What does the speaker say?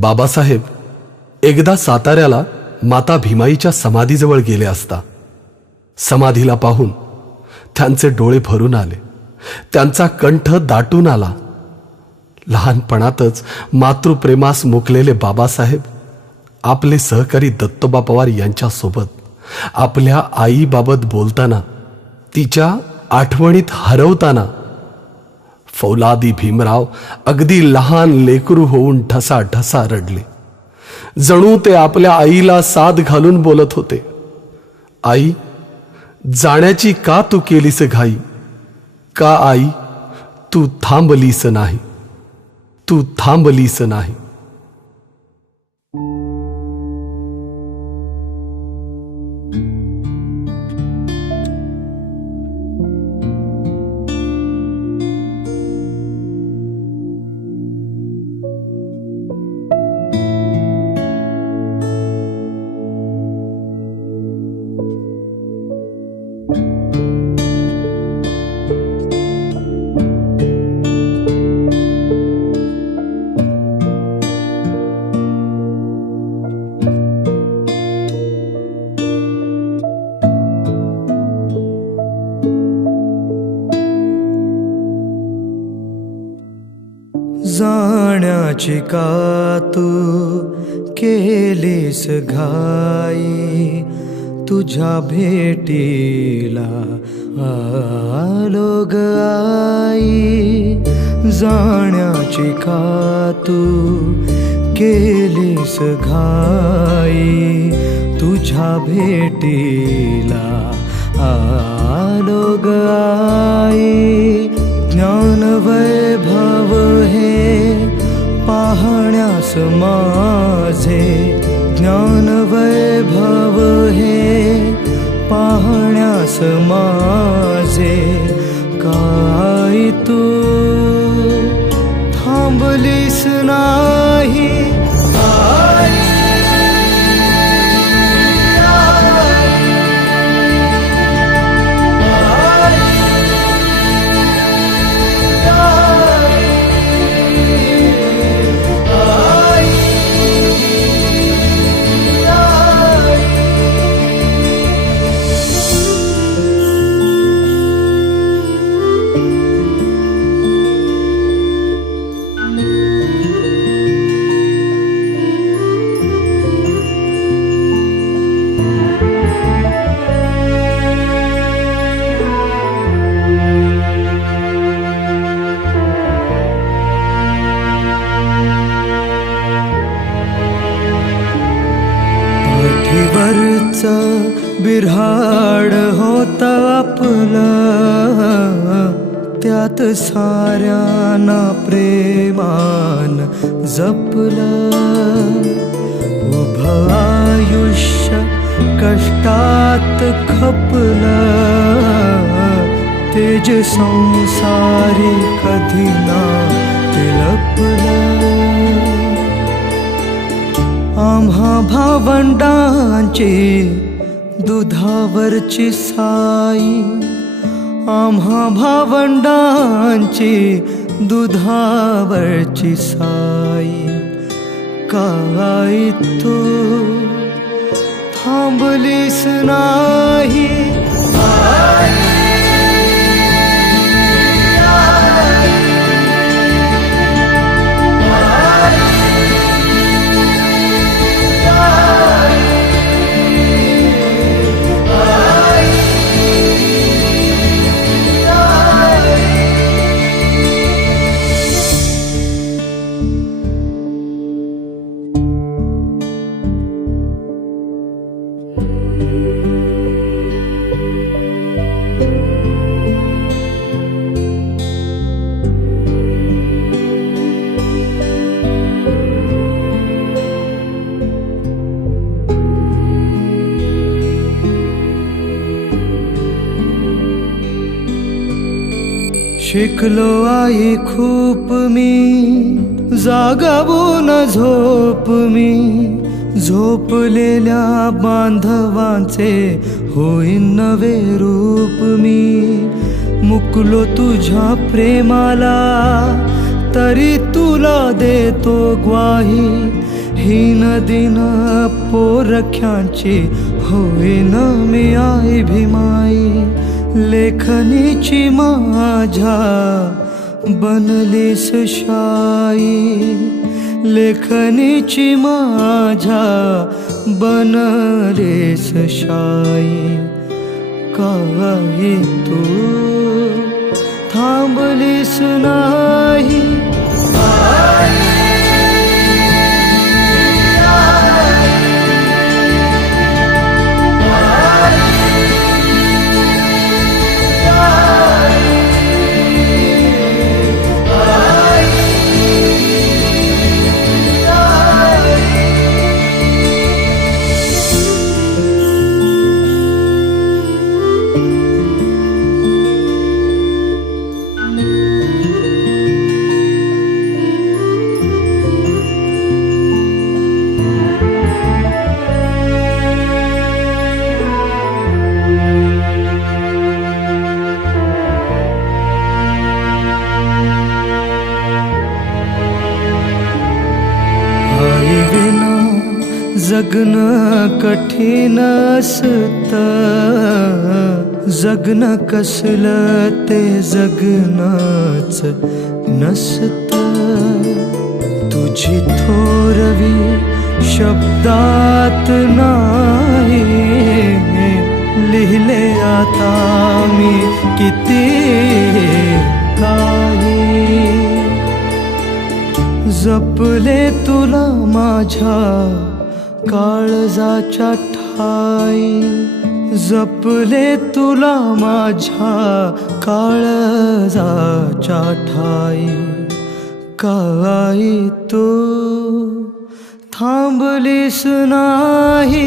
बाबासाहेब एकदा साताऱ्याला माता भीमाईच्या समाधीजवळ गेले असता समाधीला पाहून त्यांचे डोळे भरून आले, त्यांचा कंठ दाटून आला. लहानपणातच मातृप्रेमास मुकलेले बाबासाहेब आपले सहकारी दत्तोबा पवार यांच्यासोबत आपल्या आईबाबत बोलताना, तिच्या आठवणीत हरवताना फौलादी भीमराव अगदी लहान लेकरू होऊन ढसाढसा रडले. जणू ते आपल्या आईला साद घालून बोलत होते, आई, जाण्याची का तू केलीस घाई? का आई तू थांबलीस नाही, तू थांबलीस नाही. जाण्याची का तू केलीस घाई? तुझ्या भेटीला आलो ग आई. जाण्याची का तू केलीस घाई? तुझ्या भेटीला आलो ग आई. ज्ञान वैभव हे पाहण्यास माझे, ज्ञान वैभव हे पाहण्यास माझे. काय तू थांबलीस नाही आई? वरच बिऱ्हाड होत आपलं, त्यात साऱ्यांना प्रेमान जपलं. उभं आयुष्य कष्टात खपलं, तेज संसारी कधी ना ते लपलं. आम्हा भावंडांची दुधावरची साई, आम्हा भावंडांची दुधावरची साई. काय तू थांबलीस नाही आई? शिकलो आई खूप मी, जागावून झोप मी. झोपलेल्या बांधवांचे होईन नवे रूप मी. मुकलो तुझ्या प्रेमाला तरी तुला देतो ग्वाही. हीन दिन पोरख्यांची होईन मी आई भीमाई लेखनीची माझ्या बनलीस शाई लेखनीची माझ्या बनलीस शाई काय तू थांबलीस नाही जगणं कठीण असतं जगणं कसलं ते जगणंच नसतं तुझी थोरवी शब्दात नाही लिहिले आता मी किती काही जपले तुला माझ्या काळजाच्या ठाई जपले तुला माझ्या काळजाच्या ठाई काय तू थांबलीस नाही